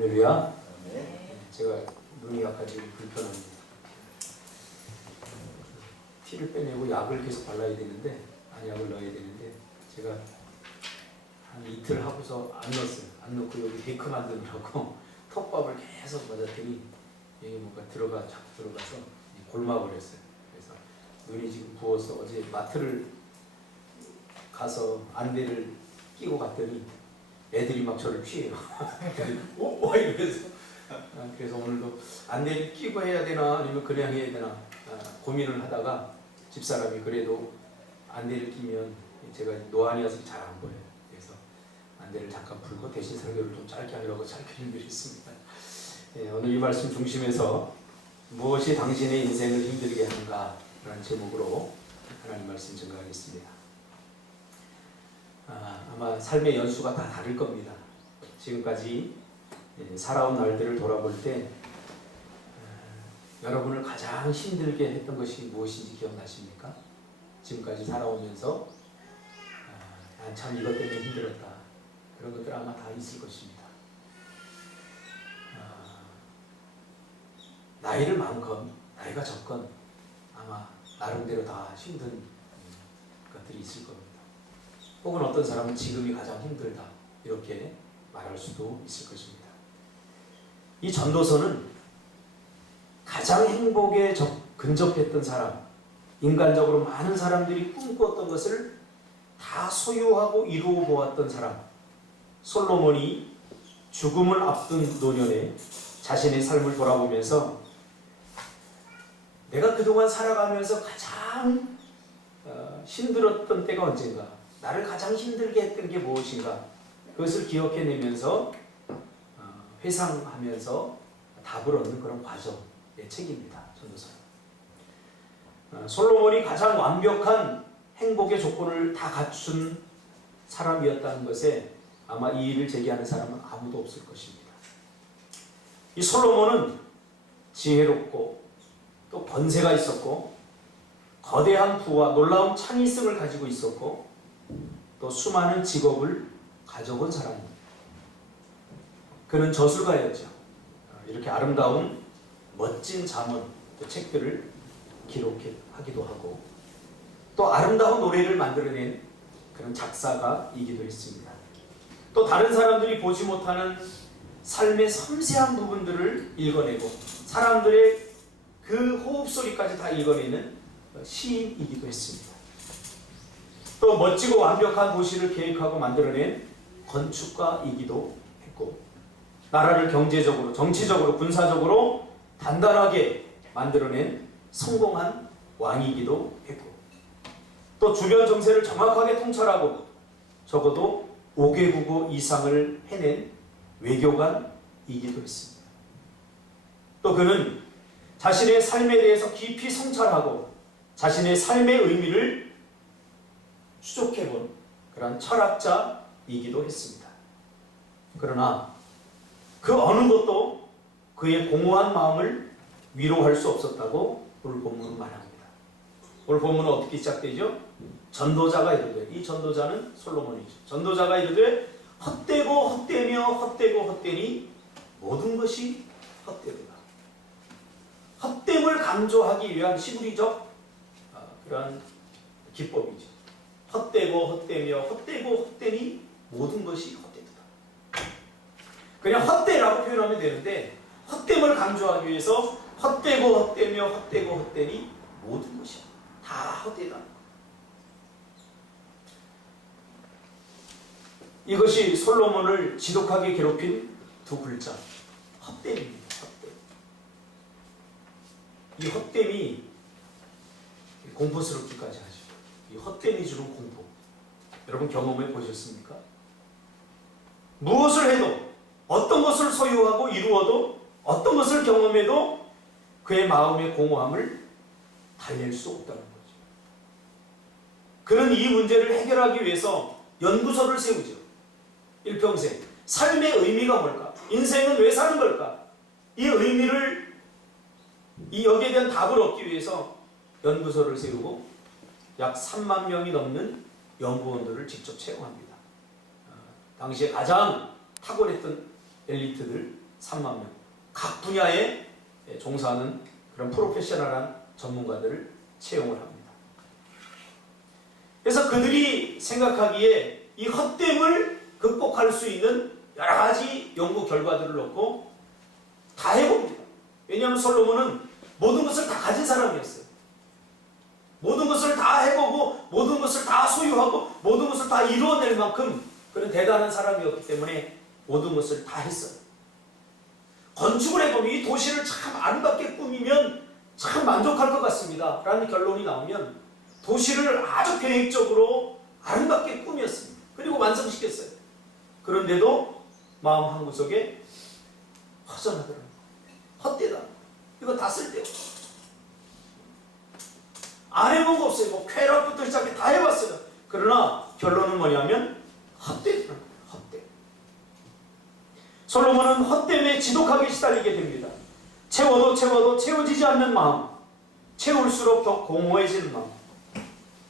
할렐루야. 제가 눈이 약간 지금 불편합니다. 티를 빼내고 약을 계속 발라야 되는데, 안약을 넣어야 되는데, 제가 한 이틀 하고서 안 넣었어요. 안 넣고 여기 데크 만드느라고 톱밥을 계속 맞았더니 여기 뭔가 자꾸 들어가서 골마버렸어요. 그래서 눈이 지금 부어서 어제 마트를 가서 안대를 끼고 갔더니 애들이 막 저를 피해요. 오! 이러면서. 그래서 오늘도 안대를 끼고 해야 되나 아니면 그냥 해야 되나 고민을 하다가 집사람이 그래도 안대를 끼면 제가 노안이어서 잘 안 보여요. 그래서 안대를 잠깐 풀고 대신 설교를 좀 짧게 하려고 짧게 준비했습니다. 오늘 이 말씀 중심에서 무엇이 당신의 인생을 힘들게 하는가 라는 제목으로 하나님 말씀 증거하겠습니다. 아마 삶의 연수가 다 다를 겁니다. 지금까지 살아온 날들을 돌아볼 때 여러분을 가장 힘들게 했던 것이 무엇인지 기억나십니까? 지금까지 살아오면서 난 참 이것 때문에 힘들었다. 그런 것들 아마 다 있을 것입니다. 나이를 많건 나이가 적건 아마 나름대로 다 힘든 것들이 있을 겁니다. 혹은 어떤 사람은 지금이 가장 힘들다 이렇게 말할 수도 있을 것입니다. 이 전도서는 가장 행복에 근접했던 사람, 인간적으로 많은 사람들이 꿈꾸었던 것을 다 소유하고 이루어 보았던 사람, 솔로몬이 죽음을 앞둔 노년에 자신의 삶을 돌아보면서 내가 그동안 살아가면서 가장 힘들었던 때가 언젠가, 나를 가장 힘들게 했던 게 무엇인가, 그것을 기억해내면서 회상하면서 답을 얻는 그런 과정의 책입니다. 전도서는. 솔로몬이 가장 완벽한 행복의 조건을 다 갖춘 사람이었다는 것에 아마 이의를 제기하는 사람은 아무도 없을 것입니다. 이 솔로몬은 지혜롭고 또 권세가 있었고 거대한 부와 놀라운 창의성을 가지고 있었고 또 수많은 직업을 가져본 사람입니다. 그는 저술가였죠. 이렇게 아름다운 멋진 잠언, 책들을 기록하기도 하고 또 아름다운 노래를 만들어낸 그런 작사가이기도 했습니다. 또 다른 사람들이 보지 못하는 삶의 섬세한 부분들을 읽어내고 사람들의 그 호흡소리까지 다 읽어내는 시인이기도 했습니다. 또 멋지고 완벽한 도시를 계획하고 만들어낸 건축가이기도 했고 나라를 경제적으로, 정치적으로, 군사적으로 단단하게 만들어낸 성공한 왕이기도 했고 또 주변 정세를 정확하게 통찰하고 적어도 5개 국어 이상을 해낸 외교관이기도 했습니다. 또 그는 자신의 삶에 대해서 깊이 성찰하고 자신의 삶의 의미를 추적해본 그런 철학자이기도 했습니다. 그러나 그 어느 것도 그의 공허한 마음을 위로할 수 없었다고 오늘 본문은 말합니다. 오늘 본문은 어떻게 시작되죠? 전도자가 이르되, 이 전도자는 솔로몬이죠. 전도자가 이르되 헛되고 헛되며 헛되고 헛되니 모든 것이 헛되도다. 헛됨을 강조하기 위한 시구리적 그런 기법이죠. 헛되고 헛되며 헛되고 헛되니 모든 것이 헛되도다. 그냥 헛되라고 표현하면 되는데 헛됨을 강조하기 위해서 헛되고 헛되며 헛되고 헛되니 모든 것이 다 헛되다. 이것이 솔로몬을 지독하게 괴롭힌 두 글자, 헛됨입니다. 헛됨. 이 헛됨이 공포스럽기까지 하죠. 이 헛됨이 주는 공포. 여러분 경험해 보셨습니까? 무엇을 해도, 어떤 것을 소유하고 이루어도, 어떤 것을 경험해도 그의 마음의 공허함을 달랠 수 없다는 거죠. 그는 이 문제를 해결하기 위해서 연구소를 세우죠. 일평생 삶의 의미가 뭘까? 인생은 왜 사는 걸까? 이 의미를 여기에 대한 답을 얻기 위해서 연구소를 세우고 약 3만 명이 넘는 연구원들을 직접 채용합니다. 당시에 가장 탁월했던 엘리트들 3만 명. 각 분야에 종사하는 그런 프로페셔널한 전문가들을 채용을 합니다. 그래서 그들이 생각하기에 이 헛됨을 극복할 수 있는 여러 가지 연구 결과들을 놓고 다 해봅니다. 왜냐하면 솔로몬은 모든 것을 다 가진 사람이었어요. 모든 것을 다 해보고 모든 것을 다 소유하고 모든 것을 다 이루어낼 만큼 그런 대단한 사람이었기 때문에 모든 것을 다 했어요. 건축을 해보면 이 도시를 참 아름답게 꾸미면 참 만족할 것 같습니다 라는 결론이 나오면 도시를 아주 계획적으로 아름답게 꾸몄습니다. 그리고 완성시켰어요. 그런데도 마음 한구석에 허전하더라고요. 헛되다. 이거 다 쓸데없어. 안 해본 거 없어요. 뭐 쾌락부터 시작해 다 해봤어요. 그러나 결론은 뭐냐면 헛되더라고요. 헛됨. 솔로몬은 헛됨에 지독하게 시달리게 됩니다. 채워도 채워지지 않는 마음, 채울수록 더 공허해지는 마음.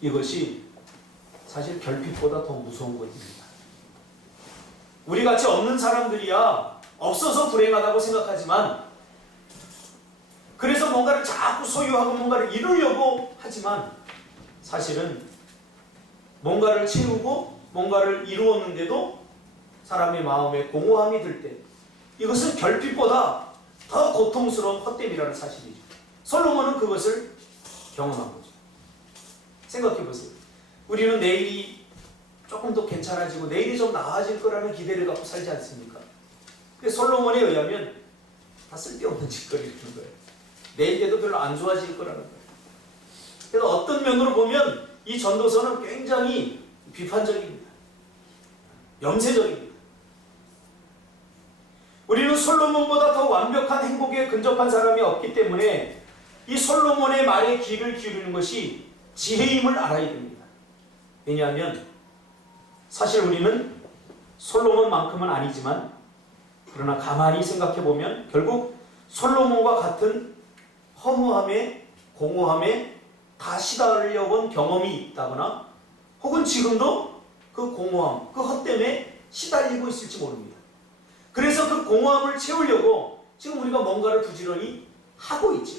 이것이 사실 결핍보다 더 무서운 것입니다. 우리같이 없는 사람들이야 없어서 불행하다고 생각하지만, 그래서 뭔가를 자꾸 소유하고 뭔가를 이루려고 하지만, 사실은 뭔가를 채우고 뭔가를 이루었는데도 사람의 마음에 공허함이 들 때, 이것은 결핍보다 더 고통스러운 헛됨이라는 사실이죠. 솔로몬은 그것을 경험한 거죠. 생각해 보세요. 우리는 내일이 조금 더 괜찮아지고 내일이 좀 나아질 거라는 기대를 갖고 살지 않습니까? 근데 솔로몬에 의하면 다 쓸데없는 짓거리라는 거예요. 내일에도 별로 안 좋아질 거라는 거예요. 그래서 어떤 면으로 보면 이 전도서는 굉장히 비판적입니다. 염세적입니다. 우리는 솔로몬보다 더 완벽한 행복에 근접한 사람이 없기 때문에 이 솔로몬의 말에 귀를 기울이는 것이 지혜임을 알아야 됩니다. 왜냐하면 사실 우리는 솔로몬만큼은 아니지만, 그러나 가만히 생각해 보면 결국 솔로몬과 같은 허무함에 공허함에 다 시달려본 경험이 있다거나, 혹은 지금도 그 공허함, 그 헛됨에 시달리고 있을지 모릅니다. 그래서 그 공허함을 채우려고 지금 우리가 뭔가를 부지런히 하고 있죠.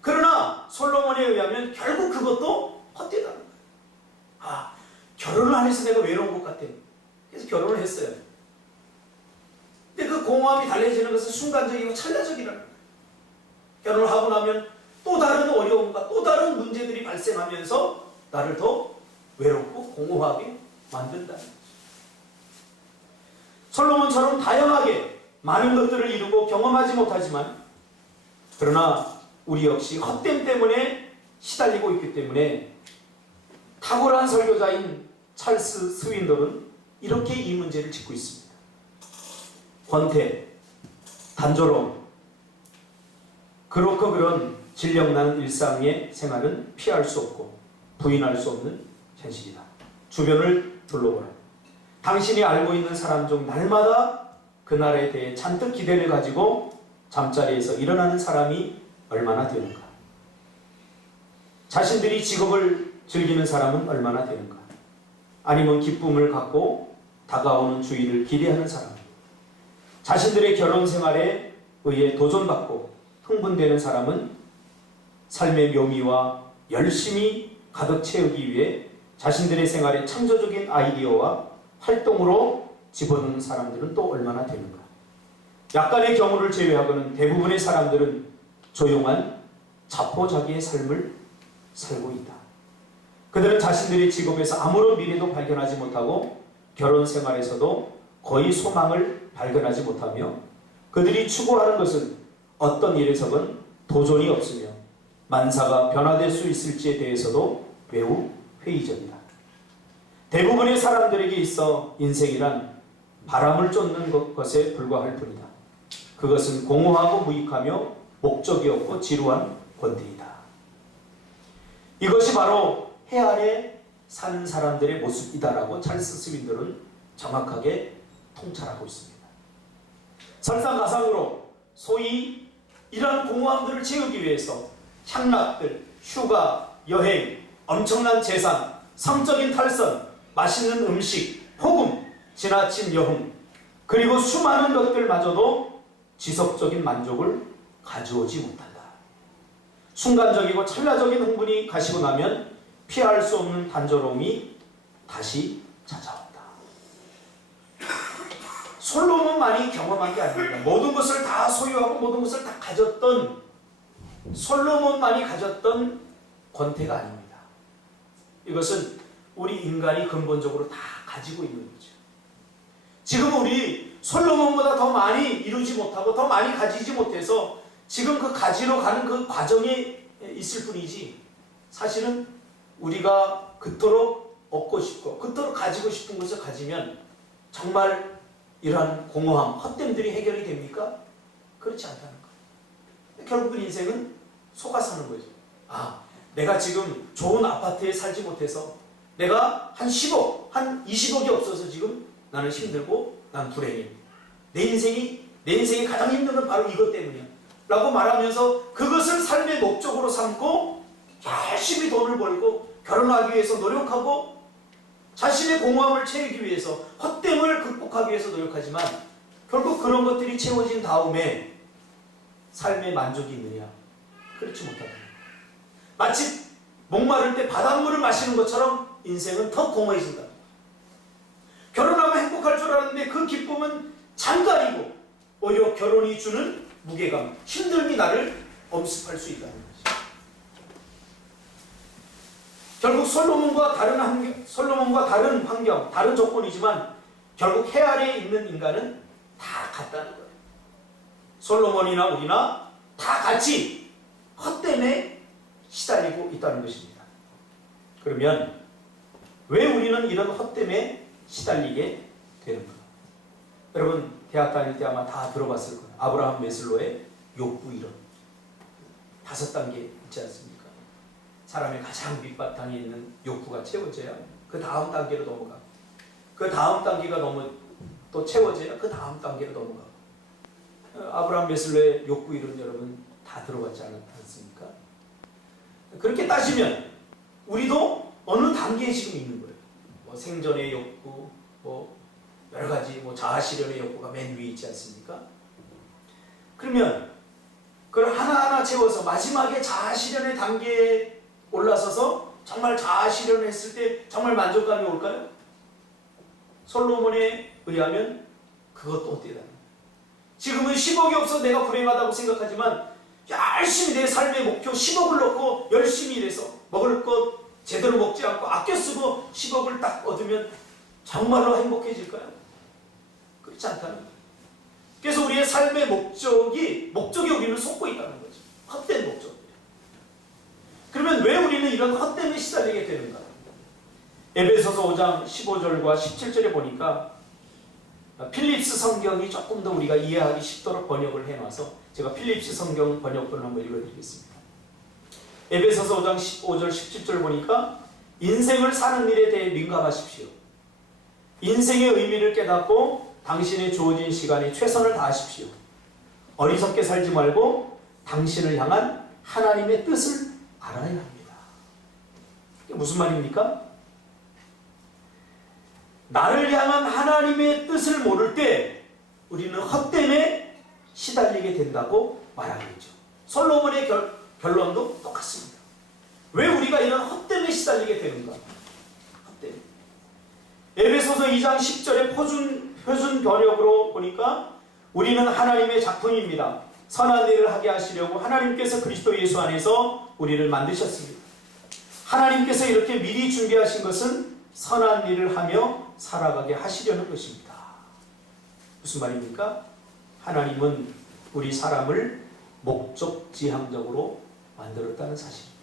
그러나 솔로몬에 의하면 결국 그것도 헛되다는 거예요. 아, 결혼을 안 해서 내가 외로운 것 같아. 그래서 결혼을 했어요. 근데 그 공허함이 달래지는 것은 순간적이고 찰나적이라는 거예요. 결혼을 하고 나면 또 다른 어려움과 또 다른 문제들이 발생하면서 나를 더 외롭고 공허하게 만든다는 거죠. 솔로몬처럼 다양하게 많은 것들을 이루고 경험하지 못하지만, 그러나 우리 역시 헛됨 때문에 시달리고 있기 때문에 탁월한 설교자인 찰스 스윈돌은 이렇게 이 문제를 짚고 있습니다. 권태, 단조로움, 그렇고 그런 질력난 일상의 생활은 피할 수 없고 부인할 수 없는 현실이다. 주변을 둘러보라. 당신이 알고 있는 사람 중 날마다 그날에 대해 잔뜩 기대를 가지고 잠자리에서 일어나는 사람이 얼마나 되는가? 자신들이 직업을 즐기는 사람은 얼마나 되는가? 아니면 기쁨을 갖고 다가오는 주의를 기대하는 사람, 자신들의 결혼 생활에 의해 도전받고 흥분되는 사람은 삶의 묘미와 열심히 가득 채우기 위해 자신들의 생활에 창조적인 아이디어와 활동으로 집어넣는 사람들은 또 얼마나 되는가? 약간의 경우를 제외하고는 대부분의 사람들은 조용한 자포자기의 삶을 살고 있다. 그들은 자신들의 직업에서 아무런 미래도 발견하지 못하고 결혼 생활에서도 거의 소망을 발견하지 못하며, 그들이 추구하는 것은 어떤 일에서건 도전이 없으며 만사가 변화될 수 있을지에 대해서도 매우 회의적이다. 대부분의 사람들에게 있어 인생이란 바람을 쫓는 것에 불과할 뿐이다. 그것은 공허하고 무익하며 목적이 없고 지루한 권태이다. 이것이 바로 해 아래 사는 사람들의 모습이다라고 찰스 스윈돌은 정확하게 통찰하고 있습니다. 설상가상으로 소위 이러한 공허함들을 채우기 위해서 향락들, 휴가, 여행, 엄청난 재산, 성적인 탈선, 맛있는 음식, 호금, 지나친 여흥, 그리고 수많은 것들마저도 지속적인 만족을 가져오지 못한다. 순간적이고 찰나적인 흥분이 가시고 나면 피할 수 없는 단조로움이 다시 찾아온다. 솔로몬만이 경험한 게 아닙니다. 모든 것을 다 소유하고 모든 것을 다 가졌던 솔로몬만이 가졌던 권태가 아닙니다. 이것은 우리 인간이 근본적으로 다 가지고 있는 거죠. 지금 우리 솔로몬보다 더 많이 이루지 못하고 더 많이 가지지 못해서 지금 그 가지러 가는 그 과정에 있을 뿐이지, 사실은 우리가 그토록 얻고 싶고 그토록 가지고 싶은 것을 가지면 정말 이러한 공허함, 헛됨들이 해결이 됩니까? 그렇지 않다는 거예요. 결국은 인생은 속아 사는 거죠. 아, 내가 지금 좋은 아파트에 살지 못해서 내가 한 10억, 한 20억이 없어서 지금 나는 힘들고 난 불행해. 내 인생이 가장 힘든 건 바로 이것 때문이야 라고 말하면서 그것을 삶의 목적으로 삼고 열심히 돈을 벌고 결혼하기 위해서 노력하고 자신의 공허함을 채우기 위해서 헛됨을 극복하기 위해서 노력하지만 결국 그런 것들이 채워진 다음에 삶의 만족이 있느냐? 그렇지 못하다. 마치 목마를 때 바닷물을 마시는 것처럼 인생은 더 공허해진다. 결혼하면 행복할 줄 알았는데 그 기쁨은 잠깐이고 오히려 결혼이 주는 무게감, 힘듦이 나를 엄습할 수 있다는 거죠. 결국 솔로몬과 다른 환경, 다른 조건이지만 결국 해 아래에 있는 인간은 다 같다는 거예요. 솔로몬이나 우리나 다 같이 헛됨에 시달리고 있다는 것입니다. 그러면 왜 우리는 이런 헛됨에 시달리게 되는가? 여러분 대학 다닐 때 아마 다 들어봤을 거예요. 아브라함 메슬로의 욕구 이론 5단계 있지 않습니까? 사람의 가장 밑바탕에 있는 욕구가 채워져야 그 다음 단계로 넘어가고 그 다음 단계가 또 채워져야 그 다음 단계로 넘어가고 아브라함 메슬로의 욕구 이론 여러분 다 들어봤지 않습니까? 그렇게 따지면 우리도 어느 단계에 지금 있는 거예요. 뭐 생존의 욕구, 뭐 여러 가지 자아 실현의 욕구가 맨 위에 있지 않습니까? 그러면 그걸 하나하나 채워서 마지막에 자아 실현의 단계에 올라서서 정말 자아 실현을 했을 때 정말 만족감이 올까요? 솔로몬에 의하면 그것도 없대요. 지금은 10억이 없어 내가 불행하다고 생각하지만 열심히 내 삶의 목표 10억을 넣고 열심히 일해서 먹을 것 제대로 먹지 않고 아껴 쓰고 10억을 딱 얻으면 정말로 행복해질까요? 그렇지 않다는 거예요. 그래서 우리의 삶의 목적이 우리를 속고 있다는 거죠. 헛된 목적들. 그러면 왜 우리는 이런 헛됨에 시달리게 되는가? 에베소서 5장 15절과 17절에 보니까 필립스 성경이 조금 더 우리가 이해하기 쉽도록 번역을 해놔서 제가 필립스 성경 번역본을 한번 읽어드리겠습니다. 에베소서 5장 15절 17절 보니까 인생을 사는 일에 대해 민감하십시오. 인생의 의미를 깨닫고 당신의 주어진 시간에 최선을 다하십시오. 어리석게 살지 말고 당신을 향한 하나님의 뜻을 알아야 합니다. 이게 무슨 말입니까? 나를 향한 하나님의 뜻을 모를 때 우리는 헛됨에 시달리게 된다고 말하겠죠. 솔로몬의 결론도 똑같습니다. 왜 우리가 이런 헛됨에 시달리게 되는가? 헛됨. 에베소서 2장 10절의 표준 번역으로 보니까 우리는 하나님의 작품입니다. 선한 일을 하게 하시려고 하나님께서 그리스도 예수 안에서 우리를 만드셨습니다. 하나님께서 이렇게 미리 준비하신 것은 선한 일을 하며 살아가게 하시려는 것입니다. 무슨 말입니까? 하나님은 우리 사람을 목적지향적으로 만들었다는 사실입니다.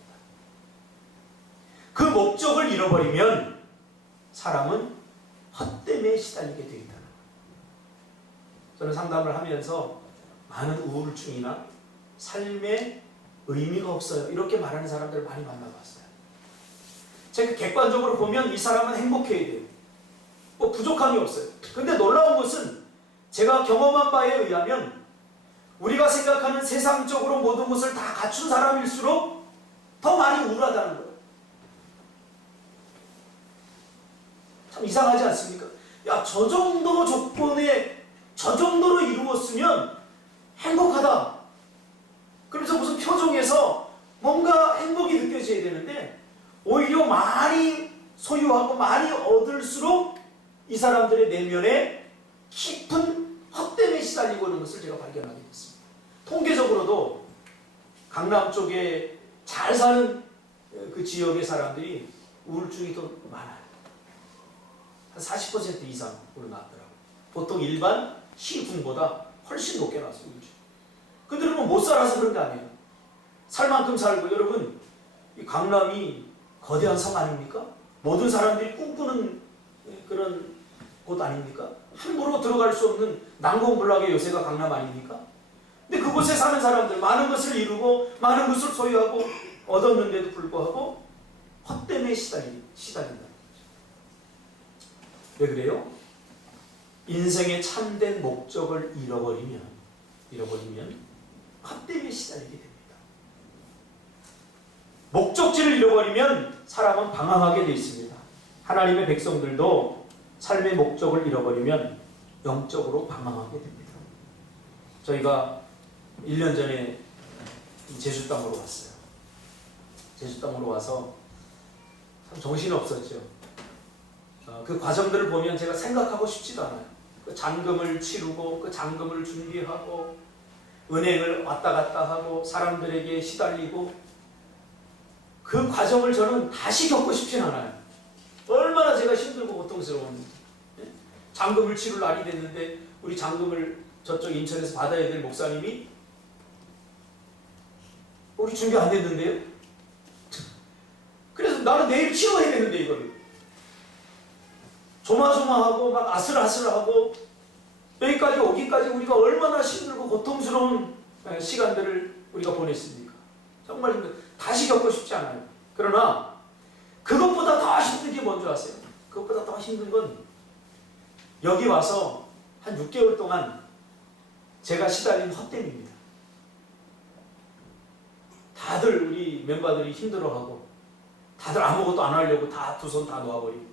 그 목적을 잃어버리면 사람은 헛됨에 시달리게 되어 있다는 거예요. 저는 상담을 하면서 많은 우울증이나 삶에 의미가 없어요 이렇게 말하는 사람들을 많이 만나봤어요. 제가 객관적으로 보면 이 사람은 행복해야 돼요. 부족함이 없어요. 근데 놀라운 것은 제가 경험한 바에 의하면 우리가 생각하는 세상적으로 모든 것을 다 갖춘 사람일수록 더 많이 우울하다는 거예요. 참 이상하지 않습니까? 야, 저 정도 조건에 저 정도로 이루었으면 내면에 깊은 헛됨에 시달리고 있는 것을 제가 발견하게 됐습니다. 통계적으로도 강남 쪽에 잘 사는 그 지역의 사람들이 우울증이 더 많아요. 한 40% 이상으로 나왔더라고요. 보통 일반 시군보다 훨씬 높게 나왔어요. 우울증. 그들은 못 살아서 그런 게 아니에요. 살 만큼 살고. 여러분, 이 강남이 거대한 성 아닙니까? 모든 사람들이 꿈꾸는 그런 곳 아닙니까? 함부로 들어갈 수 없는 난공불락의 요새가 강남 아닙니까? 근데 그곳에 사는 사람들, 많은 것을 이루고 많은 것을 소유하고 얻었는데도 불구하고 헛됨에 시달린다. 왜 그래요? 인생의 참된 목적을 잃어버리면 헛됨에 시달리게 됩니다. 목적지를 잃어버리면 사람은 방황하게 되어 있습니다. 하나님의 백성들도 삶의 목적을 잃어버리면 영적으로 방황하게 됩니다. 저희가 1년 전에 제주 땅으로 왔어요. 제주 땅으로 와서 참 정신이 없었죠. 그 과정들을 보면 제가 생각하고 싶지도 않아요. 그 잔금을 치르고 그 잔금을 준비하고 은행을 왔다 갔다 하고 사람들에게 시달리고 그 과정을 저는 다시 겪고 싶진 않아요. 얼마나 제가 힘들고 고통스러웠는지. 잔금을 치를 날이 됐는데 우리 잔금을 저쪽 인천에서 받아야 될 목사님이 우리 준비 안 됐는데요? 그래서 나는 내일 치러야 되는데 이거를 조마조마하고 막 아슬아슬하고 여기까지 오기까지 우리가 얼마나 힘들고 고통스러운 시간들을 우리가 보냈습니까? 정말 다시 겪고 싶지 않아요. 그러나 그것보다 더 힘든 게 뭔지 아세요? 그것보다 더 힘든 건 여기 와서 한 6개월 동안 제가 시달린 헛됨입니다. 다들 우리 멤버들이 힘들어하고 다들 아무것도 안 하려고 다 두 손 다 놓아버리고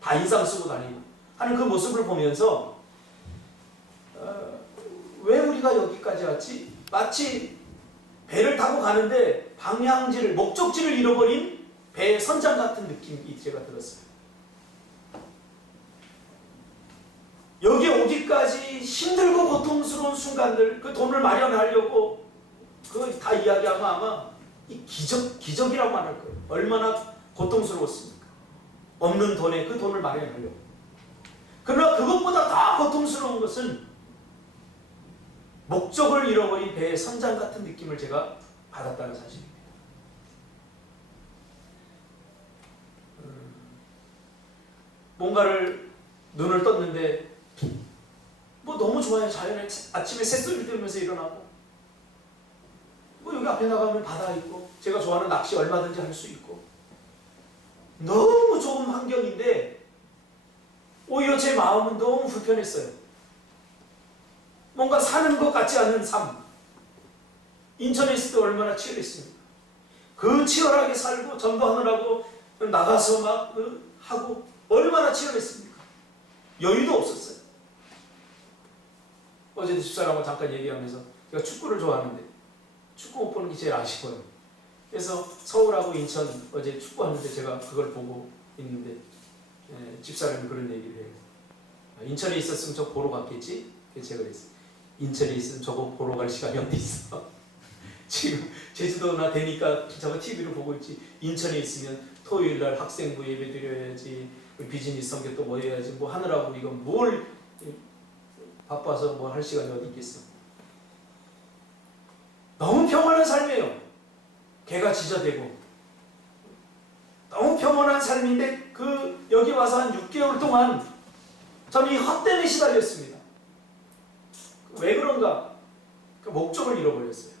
다 인상 쓰고 다니고 하는 그 모습을 보면서 왜 우리가 여기까지 왔지? 마치 배를 타고 가는데 방향지를 목적지를 잃어버린 배의 선장 같은 느낌이 제가 들었어요. 여기 오기까지 힘들고 고통스러운 순간들, 그 돈을 마련하려고 그거 다 이야기하면 아마 이 기적이라고 말할 거예요. 얼마나 고통스러웠습니까? 없는 돈에 그 돈을 마련하려고. 그러나 그것보다 더 고통스러운 것은 목적을 잃어버린 배의 선장 같은 느낌을 제가 받았다는 사실입니다. 뭔가를 눈을 떴는데 뭐 너무 좋아요. 자연에 아침에 새소리 들으면서 일어나고 뭐 여기 앞에 나가면 바다 있고 제가 좋아하는 낚시 얼마든지 할 수 있고 너무 좋은 환경인데 오히려 제 마음은 너무 불편했어요. 뭔가 사는 것 같지 않은 삶. 인천에 있을 때 얼마나 치열했습니까? 그 치열하게 살고 전도하느라고 나가서 막 하고 얼마나 치열했습니까? 여유도 없었어요. 어제도 집사람하고 잠깐 얘기하면서 제가 축구를 좋아하는데 축구 못 보는 게 제일 아쉬워요. 그래서 서울하고 인천 어제 축구하는데 제가 그걸 보고 있는데 집사람이 그런 얘기를 해요. 인천에 있었으면 저 보러 갔겠지? 그래서 제가 그랬어요. 인천에 있으면 저거 보러 갈 시간이 어디 있어? 지금 제주도나 되니까 저거 TV로 보고 있지. 인천에 있으면 토요일날 학생부 예배 드려야지, 비즈니스 선교 또 뭐 해야지, 뭐 하느라고 이거 뭘 바빠서 뭐 할 시간이 어디 있겠어. 너무 평안한 삶이에요. 개가 짖어대고 너무 평온한 삶인데 그 여기 와서 한 6개월 동안 저는 이 헛됨에 시달렸습니다. 왜 그런가? 그 목적을 잃어버렸어요.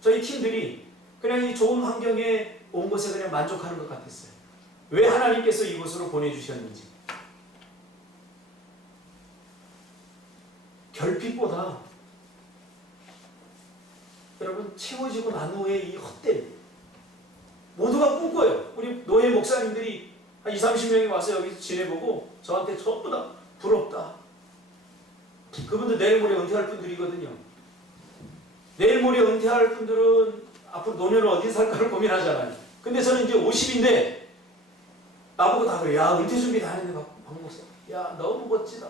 저희 팀들이 그냥 이 좋은 환경에 온 것에 그냥 만족하는 것 같았어요. 왜 하나님께서 이곳으로 보내주셨는지. 결핍보다 여러분 채워지고 난 후에 이 헛됨 모두가 꿈꿔요. 우리 노예 목사님들이 한 20-30명이 와서 여기서 지내보고 저한테 전부 다 부럽다. 그분들 내일 모레 은퇴할 분들이거든요. 내일 모레 은퇴할 분들은 앞으로 노년을 어디서 살까를 고민하잖아요. 근데 저는 이제 50인데 나보고 다 그래. 야 은퇴 준비 다 했네 박 목사. 야, 너무 멋지다.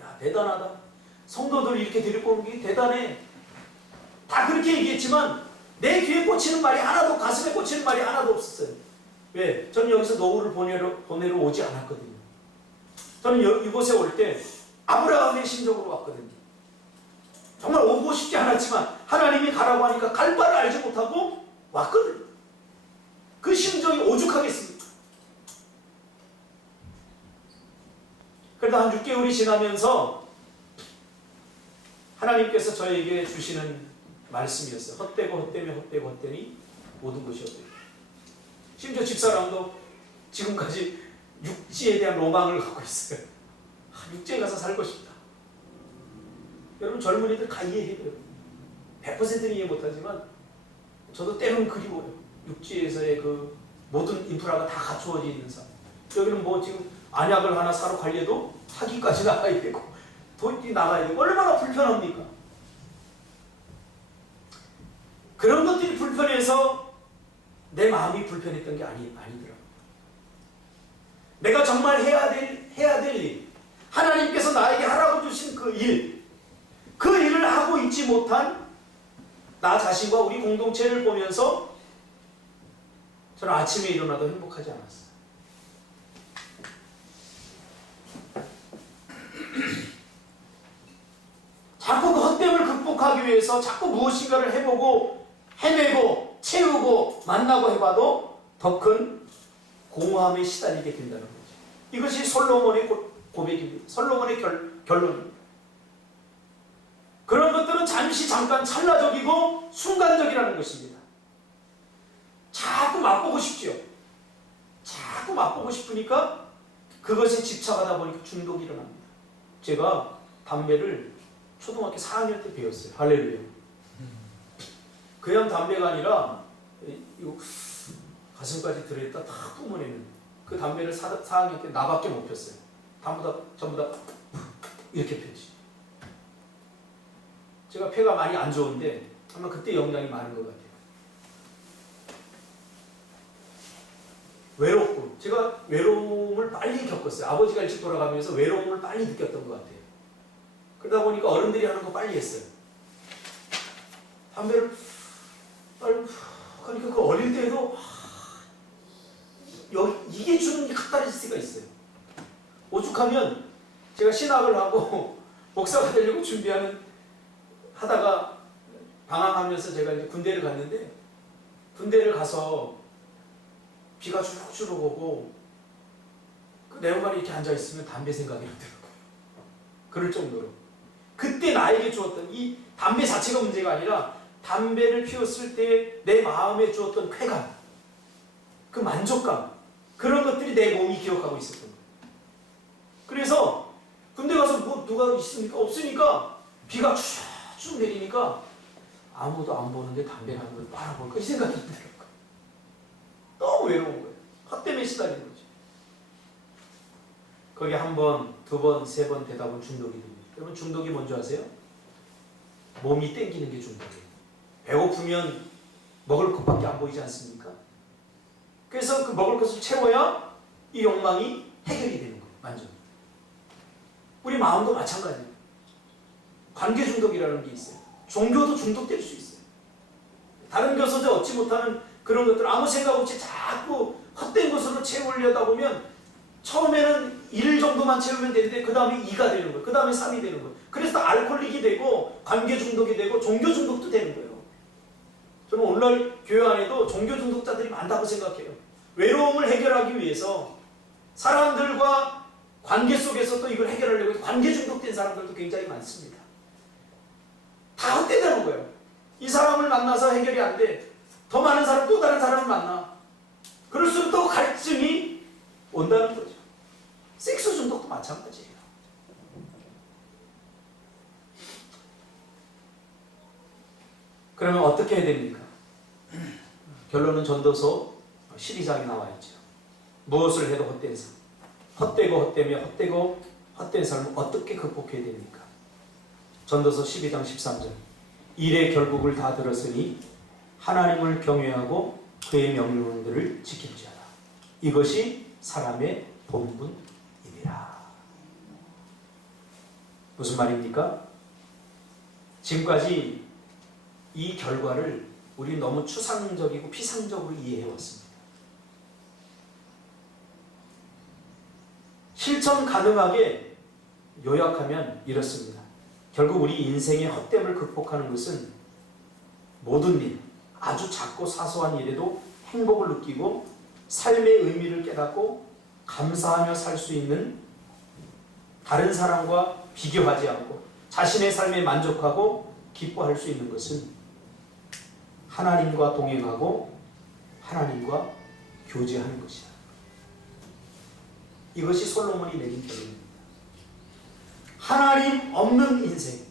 야, 대단하다. 성도들 이렇게 데리고 오는 게 대단해. 다 그렇게 얘기했지만 내 귀에 꽂히는 말이 하나도, 가슴에 꽂히는 말이 하나도 없었어요. 왜? 저는 여기서 노후를 보내러 오지 않았거든요. 저는 이곳에 올 때 아브라함의 심정으로 왔거든요. 정말 오고 싶지 않았지만 하나님이 가라고 하니까 갈 바를 알지 못하고 왔거든요. 그 심정이 오죽하겠습니까? 그러다 한 6개월이 지나면서 하나님께서 저에게 주시는 말씀이었어요. 헛되고 헛되며 헛되고 헛되니 모든 것이 헛되고. 심지어 집사람도 지금까지 육지에 대한 로망을 갖고 있어요. 육지에 가서 살고 싶다. 여러분 젊은이들 다 이해해요. 100%는 이해 못하지만 저도 때로는 그리워요. 육지에서의 그 모든 인프라가 다 갖추어져 있는 삶. 여기는 뭐 지금 안약을 하나 사러 가려도 타기까지 나가야 되고 돈이 나가야 되고 얼마나 불편합니까? 그런 것들이 불편해서 내 마음이 불편했던 게 아니더라고요. 내가 정말 해야 될 일, 하나님께서 나에게 하라고 주신 그 일을 하고 있지 못한 나 자신과 우리 공동체를 보면서 저는 아침에 일어나도 행복하지 않았어요. 자꾸 그 헛됨을 극복하기 위해서 자꾸 무엇인가를 해보고 헤매고 채우고 만나고 해봐도 더 큰 공허함에 시달리게 된다는 거죠. 이것이 솔로몬의 고백입니다. 솔로몬의 결론입니다. 그런 것들은 잠깐 찰나적이고 순간적이라는 것입니다. 자꾸 맛보고 싶지요. 자꾸 맛보고 싶으니까 그것에 집착하다 보니까 중독이 일어납니다. 제가 담배를 초등학교 4학년 때 배웠어요. 할렐루야. 그냥 담배가 아니라 이거 가슴까지 들어있다 다 뿜어내는 그 담배를 4학년 때 나밖에 못 폈어요. 전부 다 이렇게 폈지. 제가 폐가 많이 안 좋은데 아마 그때 영향이 많은 것 같아요. 외롭고 제가 외로움을 빨리 겪었어요. 아버지가 일찍 돌아가면서 외로움을 빨리 느꼈던 것 같아요. 그러다 보니까 어른들이 하는 거 빨리 했어요. 담배를 그러니까 그 어릴 때도 이게 주는 게 카타르시스가 있어요. 오죽하면 제가 신학을 하고 목사가 되려고 하다가 방황하면서 제가 이제 군대를 갔는데 군대를 가서 비가 주룩주룩 오고 그 내용관에 이렇게 앉아있으면 담배 생각이 나더라고요. 그럴 정도로. 그때 나에게 주었던 이 담배 자체가 문제가 아니라 담배를 피웠을 때 내 마음에 주었던 쾌감, 그 만족감, 그런 것들이 내 몸이 기억하고 있었던 거예요. 그래서 군대 가서 뭐 누가 있습니까? 없으니까 비가 쭉 내리니까 아무도 안 보는데 담배를 한 번 빨아볼까 이 생각이 들더라고요. 너무 외로운 거예요. 헛되면 시달리는 거죠. 거기 한 번, 두 번, 세 번 되다 보면 중독이 됩니다. 여러분 중독이 뭔지 아세요? 몸이 땡기는 게 중독이에요. 배고프면 먹을 것밖에 안 보이지 않습니까? 그래서 그 먹을 것을 채워야 이 욕망이 해결이 되는 거예요. 완전. 우리 마음도 마찬가지예요. 관계 중독이라는 게 있어요. 종교도 중독될 수 있어요. 다른 교소에 얻지 못하는 그런 것들 아무 생각 없이 자꾸 헛된 것으로 채우려다 보면 처음에는 1 정도만 채우면 되는데 그 다음에 2가 되는 거예요. 그 다음에 3이 되는 거예요. 그래서 알코올릭이 되고 관계 중독이 되고 종교 중독도 되는 거예요. 저는 오늘날 교회 안에도 종교 중독자들이 많다고 생각해요. 외로움을 해결하기 위해서 사람들과 관계 속에서 또 이걸 해결하려고 해서 관계 중독된 사람들도 굉장히 많습니다. 다 헛되다는 거예요. 이 사람을 만나서 해결이 안 돼. 더 많은 사람, 또 다른 사람을 만나. 그럴수록 또 갈증이 온다는 거죠. 섹스 중독도 마찬가지예요. 그러면 어떻게 해야 됩니까? 결론은 전도서 12장에 나와 있죠. 무엇을 해도 헛된 삶. 헛되고 헛되며 헛되고 헛된 삶을 어떻게 극복해야 됩니까? 전도서 12장 13절. 일의 결국을 다 들었으니 하나님을 경외하고 그의 명령들을 지킬지어다. 이것이 사람의 본분이니라. 무슨 말입니까? 지금까지 이 결과를 우리 너무 추상적이고 피상적으로 이해해왔습니다. 실천 가능하게 요약하면 이렇습니다. 결국 우리 인생의 헛됨을 극복하는 것은 모든 일, 아주 작고 사소한 일에도 행복을 느끼고 삶의 의미를 깨닫고 감사하며 살 수 있는, 다른 사람과 비교하지 않고 자신의 삶에 만족하고 기뻐할 수 있는 것은 하나님과 동행하고 하나님과 교제하는 것이다. 이것이 솔로몬이 내린 결론입니다. 하나님 없는 인생,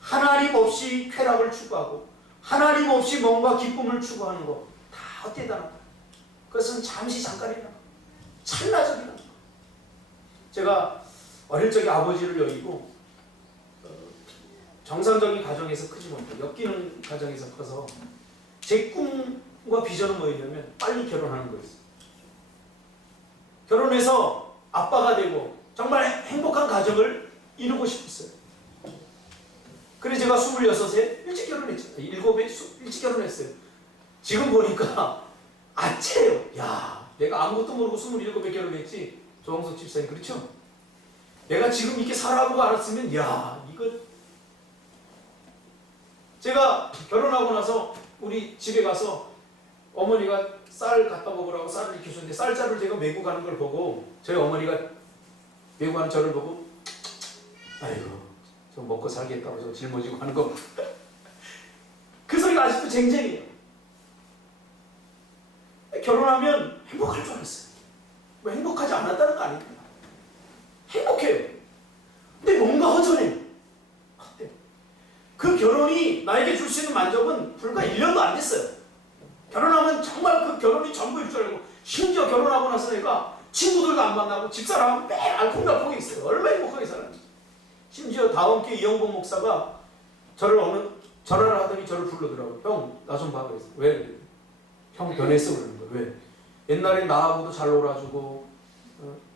하나님 없이 쾌락을 추구하고 하나님 없이 뭔가 기쁨을 추구하는 것 다 헛되다는 거예요. 그것은 잠시 잠깐이다. 찰나적이다. 제가 어릴 적에 아버지를 여의고 정상적인 가정에서 크지 못해 엮이는 가정에서 커서 제 꿈과 비전은 뭐였냐면 빨리 결혼하는 거였어요. 결혼해서 아빠가 되고 정말 행복한 가정을 이루고 싶었어요. 그래서 제가 26에 일찍 결혼했잖아요. 7에 일찍 결혼했어요. 지금 보니까 아찔해요. 야, 내가 아무것도 모르고 27에 결혼했지. 조홍석 집사님, 그렇죠? 내가 지금 이렇게 살아보고 알았으면, 야, 이거. 제가 결혼하고 나서 우리 집에 가서 어머니가 쌀 갖다 먹으라고 쌀을 이렇게 줬는데 쌀자루를 제가 메고 가는 걸 보고 저희 어머니가 메고 가는 저를 보고 아이고 저 먹고 살겠다고 저 짊어지고 하는 거 그 소리가 아직도 쟁쟁해요. 결혼하면 행복할 줄 알았어요. 뭐 행복하지 않았다는 거 아닙니다. 행복해요. 근데 뭔가 허전해요. 그 결혼이 나에게 줄 수 있는 만족은 불과 1년도 안 됐어요. 결혼하면 정말 그 결혼이 전부일 줄 알고, 심지어 결혼하고 나서 내가 친구들도 안 만나고 집사람하고 매일 알콩달콩에 있어요. 얼마나 행복하게 살았는지. 심지어 다음 주에 이영복 목사가 전화를 하더니 저를 불러더라고요. 형, 나 좀 봐. 그래서 왜 그래? 형 변했어. 그러는 거예요. 왜? 옛날엔 나하고도 잘 놀아주고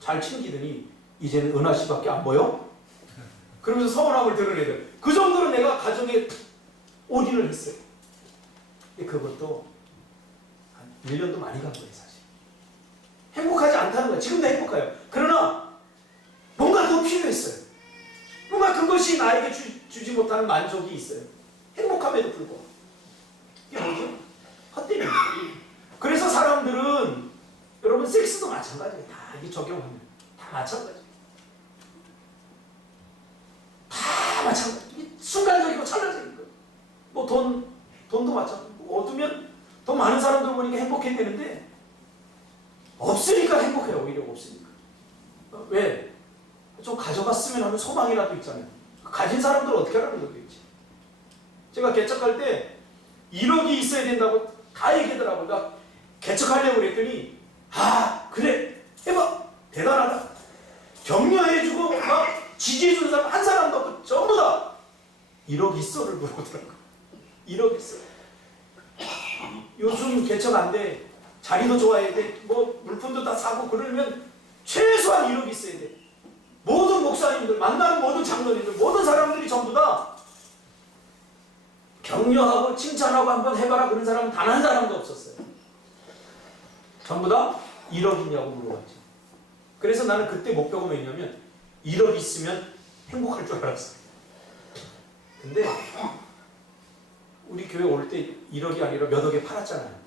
잘 챙기더니 이제는 은하 씨밖에 안 보여? 그러면서 서운함을 드러내더라고요. 그 정도로 내가 가정에 올인을 했어요. 근데 그것도 한 1년도 많이 간 거예요, 사실. 행복하지 않다는 거예요. 지금도 행복해요. 그러나 뭔가 더 필요했어요. 뭔가 그것이 나에게 주지 못하는 만족이 있어요. 행복함에도 불구하고. 이게 뭐죠? 헛되입니다. 그래서 사람들은, 여러분 섹스도 마찬가지예요. 다 이게 적용하면 다 마찬가지예요. 다 마찬가지예요. 순간적이고 찰나적인 거예요. 뭐 돈도 마찬가지고, 얻으면 더 많은 사람들 보니까 행복해야 되는데 없으니까 행복해요. 오히려 없으니까. 왜? 좀 가져갔으면 하는 소망이라도 있잖아요. 가진 사람들은 어떻게 하라는 거겠지. 제가 개척할 때 1억이 있어야 된다고 다 얘기하더라고요. 나 개척하려고 그랬더니 그래 해봐. 대단하다. 격려해주고 막 지지해주는 사람 한 사람도 없고 전부 다 1억 있어를 물어보더라고요. 1억 있어. 요즘 개척 안 돼. 자리도 좋아야 돼. 뭐 물품도 다 사고 그러면 최소한 1억 있어야 돼. 모든 목사님들, 만나는 모든 장로님들, 모든 사람들이 전부 다 격려하고 칭찬하고 한번 해봐라 그런 사람은 단 한 사람도 없었어요. 전부 다 1억 있냐고 물어봤죠. 그래서 나는 그때 목표가 뭐였냐면 1억 있으면 행복할 줄 알았어요. 근데 우리 교회 올 때 1억이 아니라 몇 억에 팔았잖아요.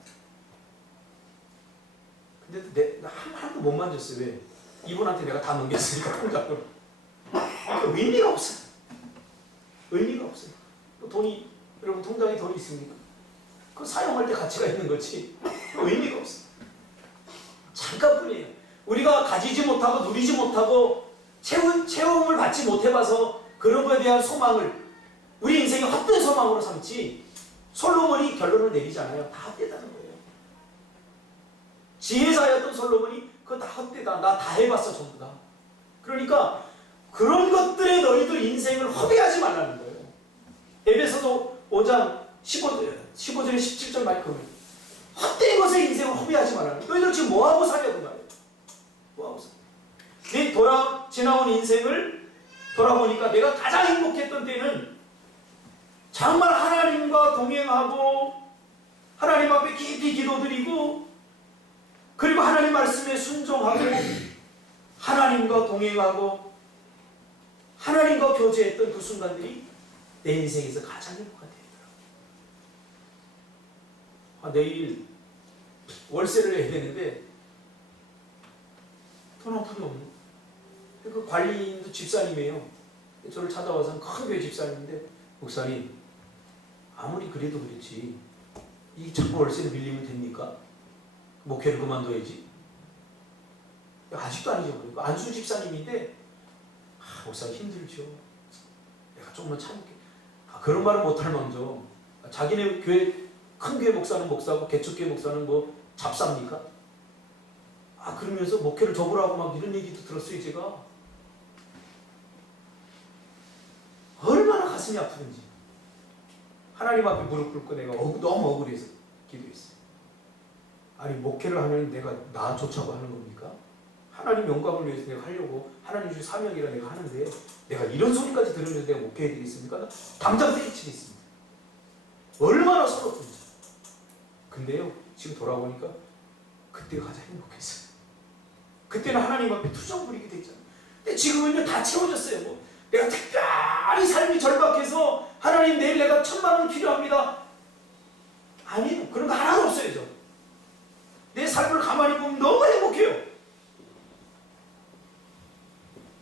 근데 한 번도 못 만졌어요. 왜? 이분한테 내가 다 넘겼으니까 통장으로. 의미가 없어요. 의미가 없어요. 돈이, 여러분 통장에 돈이 있습니까? 그거 사용할 때 가치가 있는 거지. 의미가 없어요. 잠깐뿐이에요. 우리가 가지지 못하고 누리지 못하고 체험을 받지 못해봐서 그런 것에 대한 소망을 우리 인생의 헛된 소망으로 삼지, 솔로몬이 결론을 내리잖아요. 다 헛되다는 거예요. 지혜자였던 솔로몬이 그거 다 헛되다. 나 다 해봤어 전부 다. 그러니까 그런 것들에 너희들 인생을 허비하지 말라는 거예요. 에베소서 5장 15절에 17절 말씀은 헛된 것에 인생을 허비하지 말라는 거예요. 너희들 지금 뭐하고 사냐고 말이에요. 뭐하고 사? 네 지나온 인생을 돌아보니까 내가 가장 행복했던 때는 정말 하나님과 동행하고 하나님 앞에 깊이 기도드리고 그리고 하나님 말씀에 순종하고 하나님과 동행하고 하나님과 교제했던 그 순간들이 내 인생에서 가장 행복한 때더라고요. 내일 월세를 내야 되는데 돈 한 푼이 없는 그 관리인도 집사님이에요. 저를 찾아와서 큰 교회 집사님인데 목사님 아무리 그래도 그렇지 이 자꾸 월세를 밀리면 됩니까? 목회를 그만둬야지. 아직도 아니죠. 안수 집사님인데 목사님 힘들죠. 내가 조금만 참을게. 그런 말은 못할 망정 자기네 교회 큰 교회 목사는 목사고 개척교회 목사는 뭐 잡사입니까? 그러면서 목회를 접으라고 막 이런 얘기도 들었어요. 제가 얼마나 가슴이 아프든지 하나님 앞에 무릎 꿇고 내가 너무 억울해서 기도했어요. 아니 목회를 하면 내가 나 좋자고 하는 겁니까? 하나님 영광을 위해서 내가 하려고 하나님 주신 사명이라 내가 하는데 내가 이런 소리까지 들으면서 내가 목회해 드리겠습니까? 당장 때리치겠습니다. 얼마나 서럽든지. 근데요 지금 돌아보니까 그때가 가장 행복했어요. 그때는 하나님 앞에 투정 부리게 됐잖아요. 근데 지금은요 다 채워졌어요. 뭐 내가 특별히 삶이 절박해서 하나님 내일 내가 1,000만 원 필요합니다. 아니에요. 그런 거 하나도 없어요. 저. 내 삶을 가만히 보면 너무 행복해요.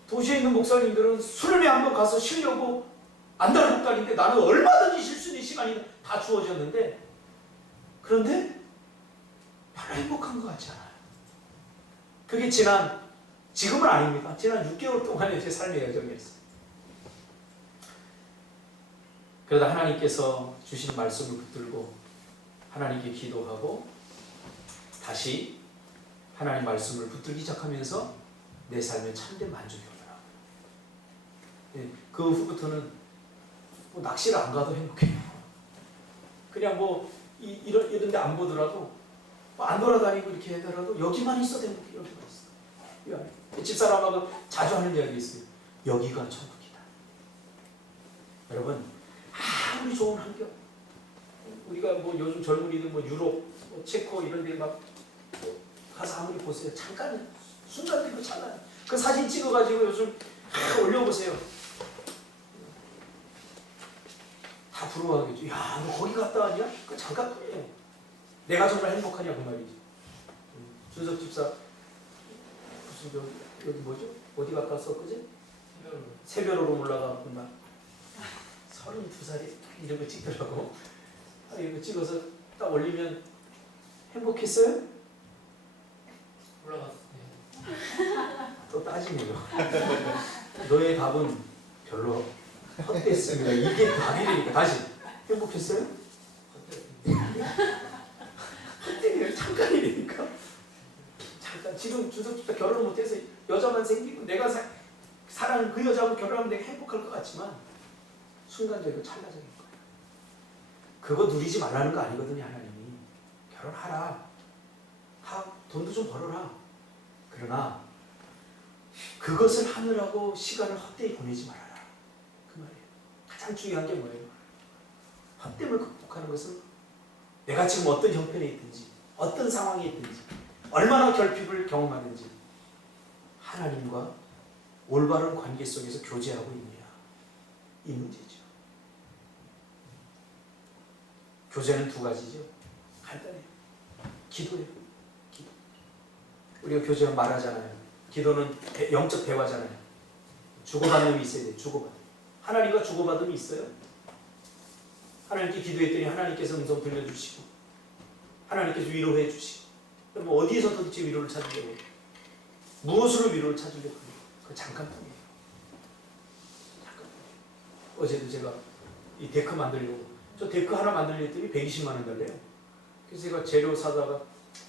도시에 있는 목사님들은 수련회 한번 가서 쉬려고 안달 묵달인데 나는 얼마든지 쉴 수 있는 시간이 다 주어졌는데 그런데 별로 행복한 것 같지 않아요. 그게 지금은 아닙니다. 지난 6개월 동안의 제 삶의 여정이었어요. 그러다 하나님께서 주신 말씀을 붙들고 하나님께 기도하고 다시 하나님 말씀을 붙들기 시작하면서 내 삶에 참된 만족이 오더라고요. 그 후부터는 뭐 낚시를 안 가도 행복해요. 그냥 뭐 이런 데 안 보더라도 뭐 안 돌아다니고 이렇게 하더라도 여기만 있어도 행복해요. 여기만 있어. 집사람하고 자주 하는 이야기 있어요. 여기가 천국이다. 여러분 아무리 좋은 환경 우리가 뭐 요즘 젊은이들 뭐 유럽, 뭐 체코 이런 데 막 가서 아무리 보세요. 잠깐 순간들도 잠깐 그 사진 찍어가지고 요즘 올려보세요. 다 부러워하겠죠. 야, 너 거기 갔다 왔냐? 그 잠깐뿐이에요. 내가 정말 행복하냐 그 말이지. 준석 집사 무슨 여기 뭐죠? 어디 갔다 왔어 그지? 새별호로 올라가고 막 32살이 이런 거 찍더라고. 이거 찍어서 딱 올리면 행복했어요? 올라갔어요. 또 따지네요. 너의 답은 별로 헛됐습니다. 이게 답이니까 다시 행복했어요? 헛되네요. 잠깐이니까. 잠깐 지금 준석집사 결혼 못해서 여자만 생기고 내가 사랑하는 그 여자하고 결혼하면 내가 행복할 것 같지만 순간적이고 찰나적인 거예요. 그거 누리지 말라는 거 아니거든요. 하나님이 결혼하라. 돈도 좀 벌어라. 그러나 그것을 하느라고 시간을 헛되이 보내지 말아라. 그 말이에요. 가장 중요한 게 뭐예요? 헛됨을 극복하는 것은 내가 지금 어떤 형편에 있든지 어떤 상황에 있든지 얼마나 결핍을 경험하든지 하나님과 올바른 관계 속에서 교제하고 있느냐 이 문제죠. 교제는 두 가지죠. 간단해요. 기도예요. 기도. 우리가 교제는 말하잖아요. 기도는 영적 대화잖아요. 주고받음이 있어야 돼요. 주고받음. 하나님과 주고받음이 있어요. 하나님께 기도했더니 하나님께서 음성 들려주시고 하나님께서 위로해 주시고 그럼 어디에서 도대체 위로를 찾으려고 무엇으로 위로를 찾으려고 해요? 그 잠깐뿐이에요. 잠깐뿐이에요. 어제도 제가 이 데크 만들려고 저 데크 하나 만들려 했더니 120만 원 달래요. 그래서 제가 재료 사다가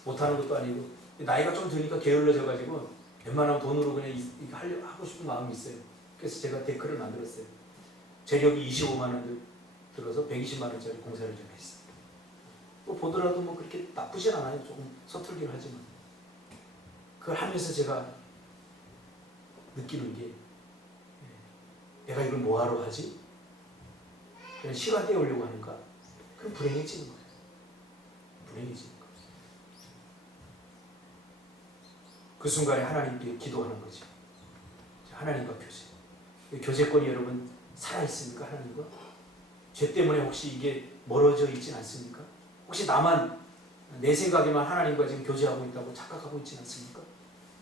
못하는 것도 아니고 나이가 좀 드니까 게을러져가지고 웬만하면 돈으로 그냥 이거 하고 싶은 마음이 있어요. 그래서 제가 데크를 만들었어요. 재력이 25만 원 들어서 120만 원짜리 공사를 좀 했어요. 뭐 보더라도 뭐 그렇게 나쁘진 않아요. 조금 서툴긴 하지만 그걸 하면서 제가 느끼는 게 내가 이걸 뭐하러 하지? 그냥 시간 때우려고 하는가? 그럼 불행해지는 거예요. 불행해지는 거예요. 그 순간에 하나님께 기도하는 거죠. 하나님과 교제. 교제권이 여러분 살아있습니까? 하나님과? 죄 때문에 혹시 이게 멀어져 있진 않습니까? 혹시 나만 내 생각에만 하나님과 지금 교제하고 있다고 착각하고 있진 않습니까?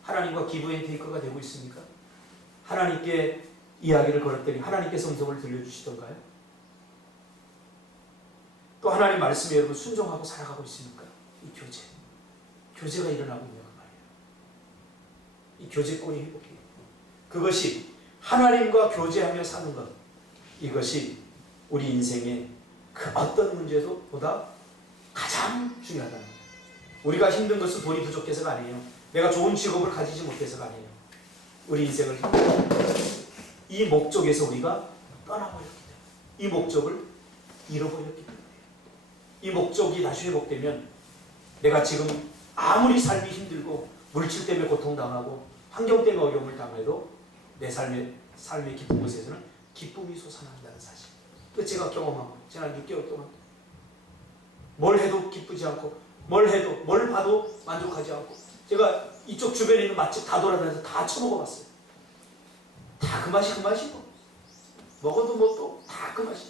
하나님과 기브앤테이크가 되고 있습니까? 하나님께 이야기를 걸었더니 하나님께서 음성을 들려주시던가요? 또 하나님 말씀에 여러분 순종하고 살아가고 있습니까? 이 교제. 교제가 일어나고 있냐 그 말이에요. 이 교제권이 회복해요. 그것이 하나님과 교제하며 사는 것. 이것이 우리 인생의 그 어떤 문제도 보다 가장 중요하다는 거예요. 우리가 힘든 것은 돈이 부족해서가 아니에요. 내가 좋은 직업을 가지지 못해서가 아니에요. 우리 인생을 이 목적에서 우리가 떠나버렸기 때문에, 이 목적을 잃어버렸기 때문에, 이 목적이 다시 회복되면 내가 지금 아무리 삶이 힘들고 물질 때문에 고통당하고 환경 때문에 어려움을 당해도 내 삶의 깊은 곳에서는 기쁨이 솟아난다는 사실. 그 제가 경험한 거예요. 지난 6개월 동안 뭘 해도 기쁘지 않고 뭘 해도 뭘 봐도 만족하지 않고 제가 이쪽 주변에 있는 맛집 다 돌아다녀서 다 처먹어봤어요. 다 그 맛이고 먹어도 뭐 또 다 그 맛이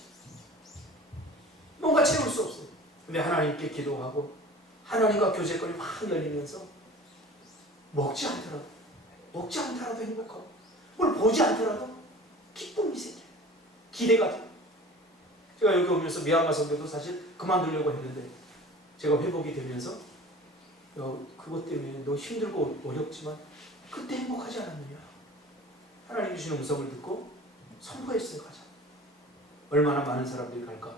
뭔가 채울 수 없어요. 근데 하나님께 기도하고 하나님과 교제권이 확 열리면서 먹지 않더라도 행복하고 뭘 보지 않더라도 기쁨이 생겨요. 기대가 돼요. 제가 여기 오면서 미얀마 선교도 사실 그만두려고 했는데 제가 회복이 되면서 그것 때문에 너 힘들고 어렵지만 그때 행복하지 않았느냐. 하나님 주신 음성을 듣고 선포했어요. 가자. 얼마나 많은 사람들이 갈까.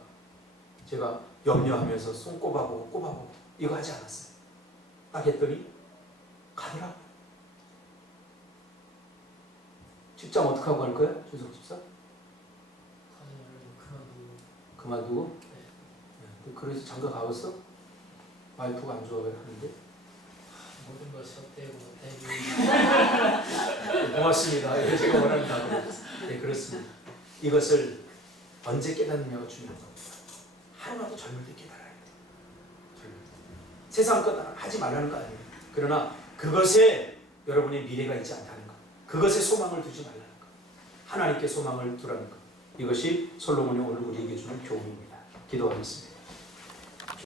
제가 염려하면서 손 꼽아보고 이거 하지 않았어요. 딱 했더니 가더라고요. 집장 어떻게 하고 갈 거야? 조석 집사? 그만두고? 네. 그래서 장가 가봤어? 와이프가 안 좋아하게 하는데? 모든 걸 섭대고 고맙습니다. 예, 제가 원하는 답을. 네, 그렇습니다. 이것을 언제 깨닫느냐가 중요한 겁니다. 하루라도 젊을 때 깨달아야 돼요. 세상 것 하지 말라는 거 아니에요. 그러나 그것에 여러분의 미래가 있지 않다는 것. 그것에 소망을 두지 말라는 것. 하나님께 소망을 두라는 것. 이것이 솔로몬이 오늘 우리에게 주는 교훈입니다. 기도하겠습니다.